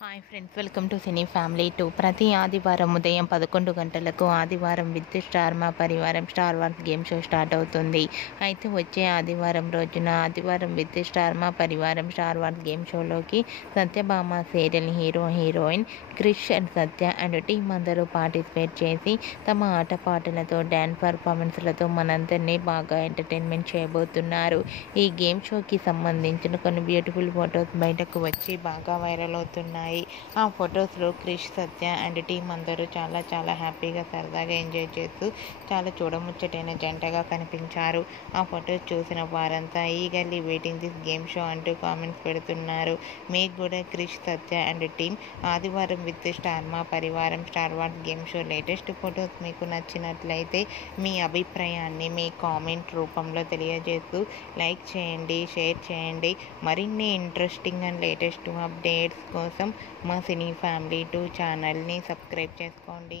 Hi friends, welcome to cine family 2. ప్రతి ఆదివారం ఉదయం 11 గంటలకు ఆదివారం with Star Maa Parivaram Star Wars game show start అవుతుంది. అయితే వచ్చే ఆదివారం రోజున ఆదివారం with Star Maa Parivaram Star Wars game షోలోకి Satyabhama serial heroine Krish and Satya and team అందరూ పార్టిసిపేట్ చేసి తమ ఆటపాటలతో డ్యాన్స్ పర్ఫార్మెన్స్లతో మనందరినీ బాగా ఎంటర్టైన్మెంట్ చేయబోతున్నారు. ఈ గేమ్ షోకి సంబంధించిన కొన్ని బ్యూటిఫుల్ ఫొటోస్ బయటకు వచ్చి బాగా వైరల్ అవుతున్నాయి. ఆ ఫొటోస్లో క్రిష్, సత్య అండ్ టీం అందరూ చాలా హ్యాపీగా సరదాగా ఎంజాయ్ చేస్తూ చాలా చూడముచ్చటైన జంటగా కనిపించారు. ఆ ఫొటోస్ చూసిన వారంతా eagerly waiting this game show అంటూ కామెంట్స్ పెడుతున్నారు. మీకు కూడా క్రిష్, సత్య అండ్ టీం ఆదివారం with Star Maa Parivaram Star Wars game show latest photos మీకు నచ్చినట్లయితే మీ అభిప్రాయాన్ని మీ కామెంట్ రూపంలో తెలియజేస్తూ లైక్ చేయండి, షేర్ చేయండి. మరిన్ని ఇంట్రెస్టింగ్ అండ్ లేటెస్ట్ అప్డేట్స్ కోసం మా సినీ ఫ్యామిలీ 2 ఛానల్ని సబ్స్క్రైబ్ చేసుకోండి.